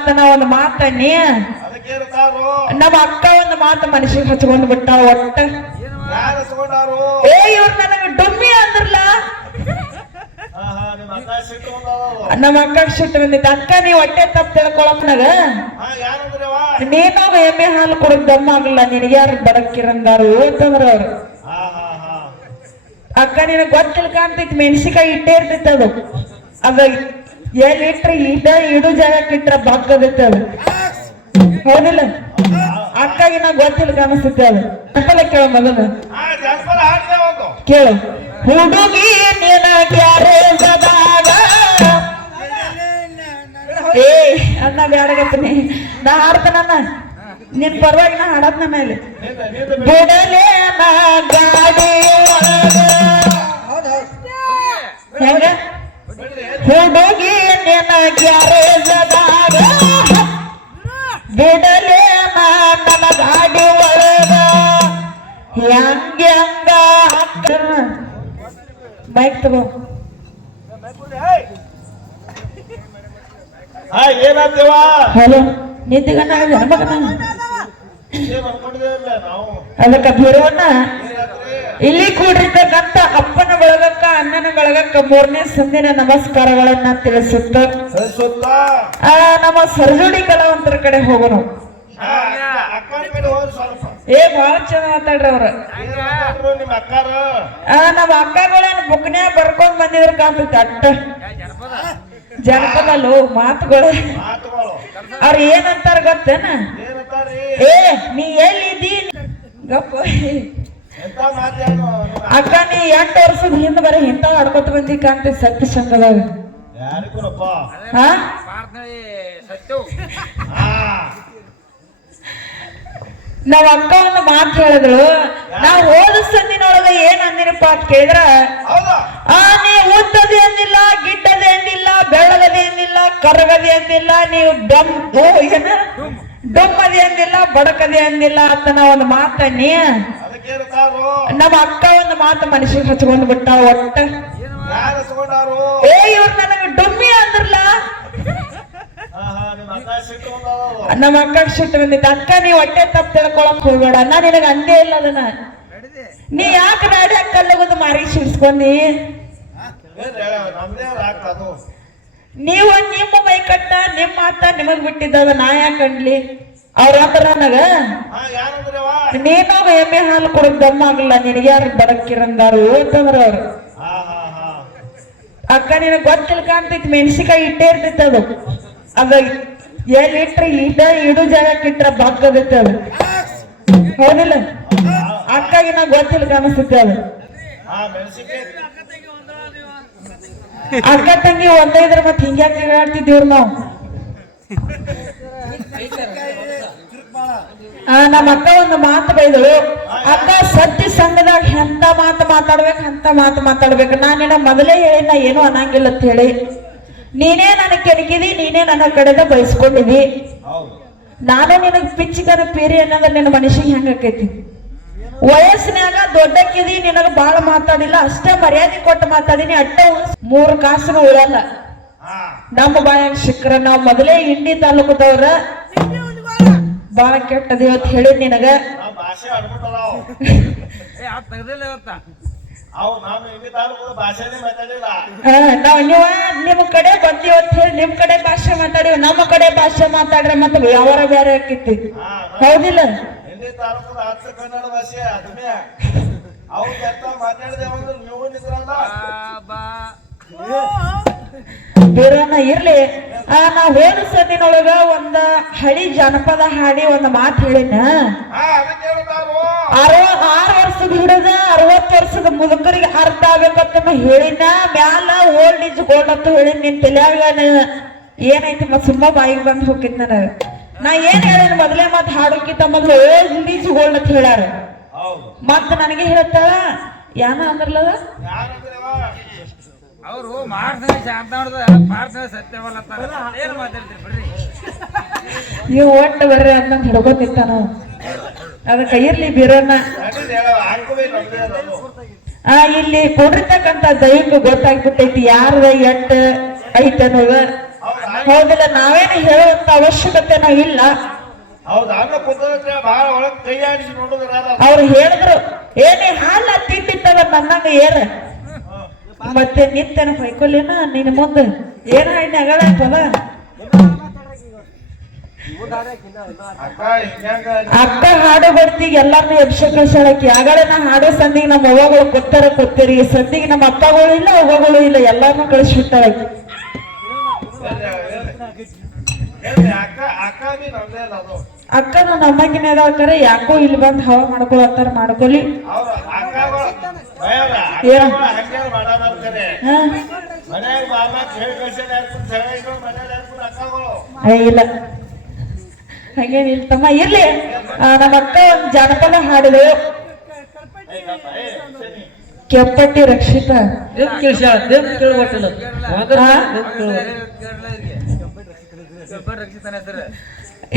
ಆತನ ಒಂದು ಮಾತಣ್ಣಿ ನಮ್ಮ ಅಕ್ಕ ಒಂದು ಮಾತು ಮನಸ್ಸಿಗೆ ಹಚ್ಕೊಂಡ್ ಬಿಟ್ಟ ಒಟ್ಟ. ಏ ಇವ್ರು ನನಗೆ ಡೊಮ್ಮಿ ಅಂದ್ರಲ್ಲ? ನಿಮ್ಮ ಅಕ್ಕ ಸಿಟ್ಟು ಬಂದಿತ್ತು. ಅಕ್ಕ ನೀ ಹೊಟ್ಟೆ ತಪ್ಪು ತಿಳ್ಕೊಳಕ್ ನೀನಾಗ. ಎಮ್ಮೆ ಹಾಲು ಕುಡಿದ್ ದಮ್ಮ ಆಗಲ್ಲ. ನಿನಗೆ ಯಾರು ಬಡಕಿರಂದಾರು ಅಂತಂದ್ರ ಅವ್ರು. ಅಕ್ಕ ನಿನಗ್ ಗೊತ್ತಿಲ್ಲ ಮೆಣಸಿಕಾಯಿ ಇಟ್ಟೇ ಇರ್ತೈತಿ ಅದು. ಅದ ಎಲ್ಲಿ ಇಟ್ರ ಇದ ಇಡು ಜಾಗಕ್ಕೆ ಇಟ್ರ ಬಾಕದೈತಿ ಅದು. ಹೌದಿಲ್ಲ? ಅಕ್ಕಾಗಿ ನಾ ಗೊತ್ತಿಲ್ಲ ಕಾಣಿಸುತ್ತೆ ಅದು. ಅಕ್ಕಲ್ಲ ಕೇಳ ಮೊದಲು. ಕೇಳು. ಹುಡುಗಿ ನಿನಗ್ಯಾರೆ ಏ ಅಣ್ಣ ಬ್ಯಾಡಗತ್ತೀನಿ ನಾ ಹಾಡ್ತಾನಣ್ಣ ನಿನ್ ಪರವಾಗಿ ನಾ ಹಾಡತ್ನ ಮೇಲೆ. ಬಿಡಲೇ ನಾ ಗಾಡಿ ಹಲೋ ನಿಂತಿಗಣ್ಣ ಗಂಡ ಅದಕ್ಕ ಬೀರೋಣ. ಇಲ್ಲಿ ಕೂಡಿರ್ತಕ್ಕಂಥ ಅಪ್ಪನ ಬಳಗಕ್ಕ ಅಣ್ಣನ ಬಳಗಕ್ಕ ಮೂರನೇ ಸಂದಿನ ನಮಸ್ಕಾರಗಳನ್ನ ತಿಳಿಸುತ್ತ. ಆ ನಮ್ಮ ಸರ್ಜುಡಿ ಕಲಾವಂತರ ಕಡೆ ಹೋಗೋಣ. ಏ ಬಹಳ ಚೆನ್ನಾಗ್ ಮಾತಾಡ್ರಿ ಅವ್ರ. ನಿಮ್ಮ ಅಕ್ಕಾರ ಆ ನಮ್ಮ ಅಕ್ಕಗಳೇನು ಬುಕ್ನ್ಯಾಗ ಬರ್ಕೊಂಡ್ ಬಂದಿದ್ರ ಕಾಣ್ತೈತಿ ಅಟ್ಟ ಜನಪದಲ್ಲೋ ಲೋ ಮಾತುಗಳು. ಅವ್ರ ಏನಂತಾರ ಗೊತ್ತೇನ? ಏ ನೀ ಎಲ್ಲಿದ್ದೀ? ಗಪ್ಪ. ಅಕ್ಕ ನೀ ಎಂಟು ವರ್ಷದ ಹಿಂದೆ ಬರೀ ಇಂತ ಆಡ್ಕೊತ ಬಂದಿ ಕಾಣ್ತೈತಿ ಸತ್ಯ ಸಂಘದಾಗ. ನಾವ್ ಅಕ್ಕ ಒಂದು ಮಾತು ಹೇಳಿದ್ರು ನಾವ್ ಹೋದ ಸಂದಿನೊಳಗ ಏನ್ ಅಂದಿನಪ್ಪ ಅಂತ ಕೇಳಿದ್ರ? ಹೌದಾ? ಆ ನೀ ಉದ್ದದೆ ಅಂದಿಲ್ಲ ಗಿಡ್ಡದೆ ಕರಗದೆ ಅಂದಿಲ್ಲ, ನೀವು ಡಮ್ ಓ ಏನ ಡೊಮ್ಮದೆ ಅಂದಿಲ್ಲ, ಬಡಕದೆ ಅಂದಿಲ್ಲ ಅಂತ ನಾ ಒಂದು ಮಾತನ್ನಿ ನಮ್ಮ ಅಕ್ಕ ಒಂದು ಮಾತು ಮನುಷ್ಯ ಹಚ್ಕೊಂಡ್ ಬಿಟ್ಟ ಒಟ್ಟ. ಏ, ಇವ್ರು ನನಗೆ ಡೊಮ್ಮಿ ಅಂದ್ರಲ್ಲ? ನಮ್ಮ ಅಕ್ಕ ಸಿಟ್ಟು ಬಂದಿತ್ತು. ಅಕ್ಕ, ನೀ ಹೊಟ್ಟೆ ತಪ್ಪು ತಿಳ್ಕೊಳಕ್ ಹೋಗ್ಬೇಡ. ನಾ ನಿನಗ ಅಂದೇ ಇಲ್ಲ ಅದನ್ನ. ನೀ ಯಾಕೆ ನಾಡಿ ಅಕ್ಕಲ್ಲಗೋದು ಮಾರಿ ಸಿಡ್ಸ್ಕೊಂಡಿ? ನೀವು ನಿಮ್ಮ ಮೈ ಕಟ್ಟ ನಿಮ್ಮ ಅತ್ತ ನಿಮಗ್ ಬಿಟ್ಟಿದ್ದದ ನಾ ಯಾಕೆ ಅನ್ಲಿ? ಅವ್ರ ಅಂದ್ರ ನನಗ ನೀನಾಗ ಎಮ್ಮೆ ಹಾಲು ಕೊಡಕ್ ದಮ್ಮ ಆಗಲ್ಲ ನಿನಗೆ ಯಾರು ಬಡಕಿರಂದಾರು ಅಂತಂದ್ರ ಅವ್ರು. ಅಕ್ಕ ನಿನಗ್ ಗೊತ್ತಿಲ್ಲ ಕಾಣ್ತೈತಿ ಮೆಣಸಿಕಾಯಿ ಇಟ್ಟೇ ಇರ್ತೈತಿ ಅದು. ಅದ ಎಲ್ಲಿ ಇಟ್ರ ಇದ ಇಡು ಜಾಗಕ್ಕೆ ಇಟ್ರ ಬಾಕದೈತಿ ಅದು. ಹೌದಿಲ್ಲ? ಅಕ್ಕಾಗಿ ನಾ ಗೊತ್ತಿಲ್ಲ ಕಾಣಿಸ್ತೈತಿ ಅದು. ಅಕ್ಕ ತಂಗಿ ಒಂದೈದ್ರ ಮತ್ತೆ ಹಿಂಗ್ಯಾಕ್ ಜಗಾಡ್ತಿದ್ದೀವ್ರ ನಾವು? ನಮ್ಮ ಅಕ್ಕ ಒಂದು ಮಾತು ಬೈದಳು. ಅಕ್ಕ ಸತ್ಯ ಸಂಘದಾಗ ಎಂತ ಮಾತು ಮಾತಾಡ್ಬೇಕು ಅಂತ ಮಾತು ಮಾತಾಡ್ಬೇಕು. ನಾನಿನ ಮೊದಲೇ ಹೇಳಿ ನಾ ಏನು ಅನ್ನಂಗಿಲ್ಲ ಅಂತ ಹೇಳಿ. ನೀನೇ ನನಗೆ ಕೆಣಕಿದಿ ನೀನೇ ನನ್ನ ಕಡೆದ ಬಯಸ್ಕೊಂಡಿದಿ. ನಾನೇ ನಿನಗ್ ಪಿಚ್ಚಿಕನ ಪೀರಿ ಅನ್ನೋದ್ರ ನಿನ್ನ ಮನುಷ್ಯಗೆ ಹೆಂಗಾಕೈತಿ ವಯಸ್ಸಿನಾಗ ದೊಡ್ಡಕ್ಕಿದಿ ನಿನಗ ಬಾಳ ಮಾತಾಡಿಲ್ಲ ಅಷ್ಟೇ ಮರ್ಯಾದೆ ಕೊಟ್ಟು ಮಾತಾಡಿನಿ ಅಟ್ಟ ಮೂರು ಕಾಸನು ಉಳಲ್ಲ. ಹಾ. ನಮ್ಮ ಬಾಯಾಗ ಶಿಖರ ನಾವು ಮೊದಲೇ ಇಂಡಿ ತಾಲೂಕದವ್ರ. ಬಾಳ. ಕೆಟ್ಟದಿ ಅಂತ ಹೇಳಿ ನಿನಗ. ನಾವ್ ನಾವು ನಿಮ್ ಕಡೆ ಬಂದೀವಿ ಅಂತ ಹೇಳಿ ನಿಮ್ ಕಡೆ ಭಾಷೆ ಮಾತಾಡಿವಿ ನಮ್ಮ ಕಡೆ ಭಾಷೆ ಮಾತಾಡ್ರೆ ಮತ್ತೆ ವ್ಯವಹಾರ ಬೇರೆ ಆಕೈತಿ. ಹಾ ಹೌದಿಲ್ಲ? ಹಿಂದಿ ತಾಲೂಕು ಅರ್ಥ ಕನ್ನಡ ಭಾಷೆ ಅದನ್ನೇ ಅವ್ರು ಎಂತ ಮಾತಾಡಿದೇವಂದ್ರೆ ನೀವು ನಿದ್ರಲ್ಲ? ಬೇರನ್ನ ಇರ್ಲಿ. ಆ ನಾವ್ ಹೇಳು ಸದ್ದಿನೊಳಗ ಒಂದ ಹಳಿ ಜನಪದ ಹಾಡಿ ಒಂದ್ ಮಾತು ಹೇಳಿನ? ಅರವ ಆರು ವರ್ಷದ ಹಿಡಿದ ಅರವತ್ತು ವರ್ಷದ ಮುದುಕರಿಗೆ ಅರ್ಥ ಆಗ್ಬೇಕಂತ ಹೇಳಿನ? ಮ್ಯಾಲ ಓಲ್ಡ್ ಇಸ್ ಗೋಲ್ಡ್ ಅಂತ ಹೇಳಿ ನಿನ್ ತಲ್ಯಾಗ ಏನೈತಿ ಮತ್ ಸುಮ್ಮ ಬಾಯಿಗೆ ಬಂದ್ ಹೋಗಿದ್ ನನಗ? ನಾ ಏನ್ ಹೇಳ ಮೊದಲೇ ಮತ್ ಹಾಡೋಕಿಂತ ಮೊದ್ಲು ಹಿಂದಿ ಸಿಗೋಳ್ ಅಂತ ಹೇಳ್ಯಾರ ಹೌದು. ಮತ್ ನನಗೆ ಹೇಳ್ತಾಳ ಯಾನ ಅಂದ್ರಲ್ಲ ಅವರು ಮಾಡ್ತಾನೆ ಶಾಂತ ಮಾಡಿದ ಮಾಡ್ತಾನೆ ಸತ್ಯವಲ್ಲ ಏನ್ ಮಾತಾಡ್ತೀರಿ ಬಿಡ್ರಿ? ನೀವು ಒಟ್ಟು ಬರ್ರಿ ಅಂತ ಹಿಡ್ಕೊತಿರ್ತಾನ ಅದು ಕೈಯಲ್ಲಿ ಅದು. ಆ ಇಲ್ಲಿ ಕೊಡಿರ್ತಕ್ಕಂತ ದೈವಕ್ಕೆ ಗೊತ್ತಾಗ್ಬಿಟ್ಟೈತಿ ಯಾರದ ಎಟ್ ಐತ್ ಅನ್ನೋದ ಹೌದಾ ಹೌದಿಲ್ಲ ನಾವೇನು ಹೇಳುವಂತ ಅವಶ್ಯಕತೆನ ಇಲ್ಲ. ಹೌದು ಹಂಗ ಬಹಳ ಒಳಗ್ ಕೈ ಆಡಿಸಿ ನೋಡುದ್ರ ಅವ್ರು ಹೇಳಿದ್ರು ಏನೇ ಹಾಲ ತಿಂದಿದ್ದವ ನನ್ನಂಗ ಏರ? ಮತ್ತೆ ನಿಂತೇನ ಹೊಯ್ಕೊಲಿನ ನಿನ್ನ ಮುಂದೆ ಏನ ಹಣ್ಣು ಅಗಳ ಪದ ಅಕ್ಕ ಹಾಡು ಬರ್ತಿಗೆ ಎಲ್ಲಾರು ಎಬ್ಸ ಕಳ್ಸಾಳಕಿ ಆಗಳೇ ನಾ ಹಾಡೋ ಸಂದಿಗೆ ನಮ್ಮ ಅವ್ವಗಳು ಕೊತ್ತಾರ ಕೊತ್ತೇರಿ ಸಂದಿಗೆ ನಮ್ಮ ಅಪ್ಪಗಳು ಇಲ್ಲ ಅವ್ವಗಳು ಇಲ್ಲ ಎಲ್ಲಾರ್ನು ಕಳಿಸ್ಬಿಟ್ಟಾಳಕಿ ಹೇಳ್ರಿ, ಅಕ್ಕ ಅಕ್ಕ ಬಿ ನಮ್ದೇ ಅಲ್ಲ ಅದು ಅಕ್ಕನ ನಮ್ಮಂಗಿನ ಕರೆ ಯಾಕೋ ಇಲ್ಲಿ ಬಂದು ಹವಾ ಮಾಡ್ಕೊಳತ್ತಾರ ಮಾಡ್ಕೊಲಿ. ಇಲ್ಲ. ಹಂಗೇನಿಲ್ಲ ತಮ್ಮ ಇರ್ಲಿ. ನಮ್ಮ ಅಕ್ಕ ಒಂದು ಜಾನಪದ ಹಾಡಿದಳು ಕೆಂಪಟ್ಟಿ ರಕ್ಷಿತ. ನಿಮ್ ಕೇಳ್ಸ್ಯಾಳ,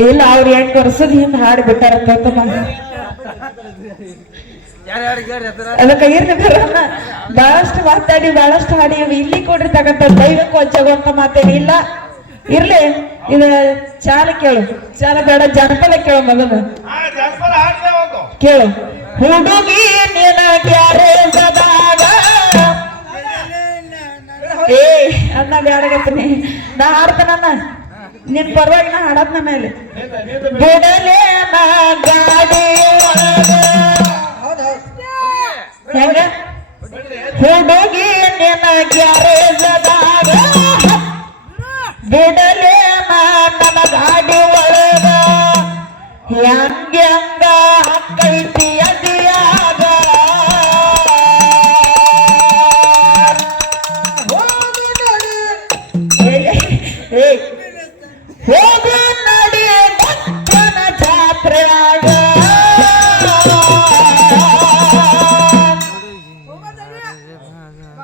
ಇಲ್ಲ ಅವ್ರ ಎಂಟು ವರ್ಷದ ಹಿಂದ್ ಹಾಡಿ ಬಿಟ್ಟಾರಂತ ಅದಕ್ಕೆ ಬಹಳಷ್ಟು ಮಾತಾಡಿ ಬಹಳಷ್ಟು ಹಾಡಿ. ಇಲ್ಲಿ ಇಲ್ಲಿ ದೈವಕ್ಕೂ ಹಚ್ಚಾಗುವಂತ ಮಾತೇನು ಇಲ್ಲ. ಇರ್ಲಿ ಇದು ಚಾಲ ಕೇಳು. ಚಾಲ ಬೇಡ ಜನಪದ ಕೇಳು ಒಂದು ಕೇಳು. ಹುಡುಗಿ ಸದಾಗ? ಏ ಅನ್ನ ಬ್ಯಾಡಗತ್ತೀನಿ. ನಾ ಹಾಡ್ತಾನನ್ನ ನಿನ್ ಪರವಾಗಿ ನಾ ಹಾಡತ್ ನನ್ನ ಇಲ್ಲಿ ಬಿಡಲೇ ಗಾಡಿ ಹೆಂಗ? ಹುಡುಗಿ ನಿನ ಗ್ಯಾರೇಜದಾಗ ಬಿಡಲೇ ನಾ ನನ್ನ ಗಾಡಿ ಒಳಗ. ಹೆಂಗ ಹಕ್ಕೈತಿ ಅದಿಯಾಗ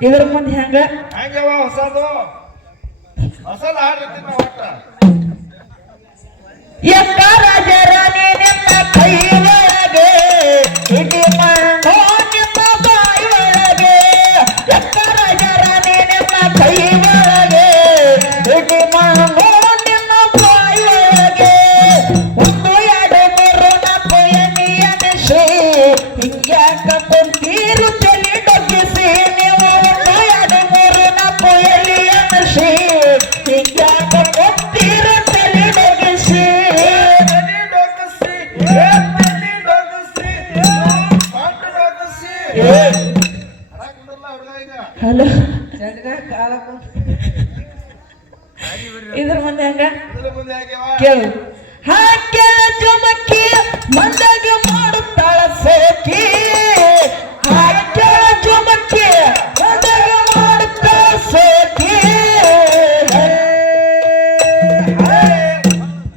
ಇದ್ರ ಮುಂದೆ ಹೆಂಗ? ಹಂಗವ ಹೊಸದು. ಹೊಸದು ಹಾಡಿರ್ತೀನಿ ನಾವು ಒಟ್ಟ ಎಕ್ಕ ರಾಜರಾಣಿ ನಿನ್ನ ಕೈ ಒಳಗೆ ಇಡಿ ಹಲೋ. ಇದ್ರ ಮುಂದೆ ಹಂಗ? ಕೇಳು. ಹಾಕ್ಯ ಜುಮಕ್ಕಿ ಮಂದಾಗ ಮಾಡುತ್ತಾಳ ಸೇಕಿ ಹಾಕ್ಯ ಜುಮಕ್ಕಿ ಮಂದಾಗ ಮಾಡುತ್ತಾಳ ಸೋಕಿ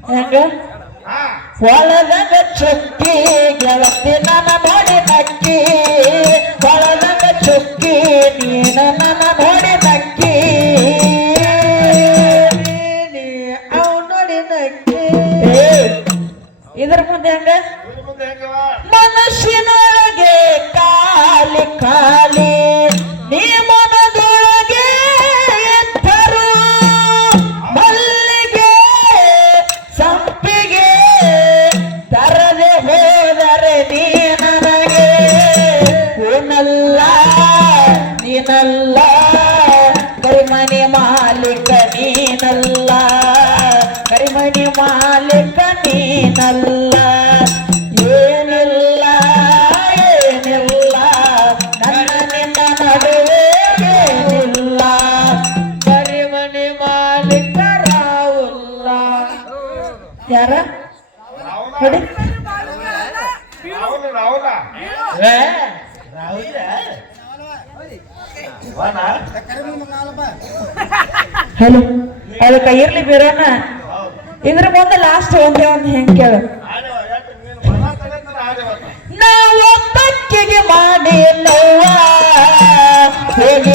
ಹೆಂಗ ಹಾ, ಒಳದಾಗ ಚುಕ್ಕಿ ನೀನಲ್ಲ ಕರಿಮನಿ ಮಾಲೀಕ ನೀನಲ್ಲ ಕರಿಮನಿ ಮಾಲೀಕ ನೀನಲ್ಲ ಏನಿಲ್ಲ ಏನಿಲ್ಲ ನನ್ನ ನಿನ್ನ ನಡುವೆ ಏನಿಲ್ಲ ಕರಿಮನಿ ಮಾಲೀಕ ರಾವುಲ್ಲ ಯಾರ ರಾಹುಲ? ನೋಡಿ ವಾನ? ಹಲೋ ಅದಕ್ಕೆ ಇರ್ಲಿ ಬೇರೋಣ. ಇದ್ರ ಮುಂದೆ ಲಾಸ್ಟ್ ಒಂದೇ ಒಂದು ಹೆಂಗ್ ಕೇಳು ನಾವು. ನಾವೊಬ್ಬಕ್ಕಿಗೆ ಮಾಡಿ ನೋವ ಹೇಗೆ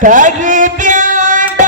ತಗಿದ್ಯಾಡ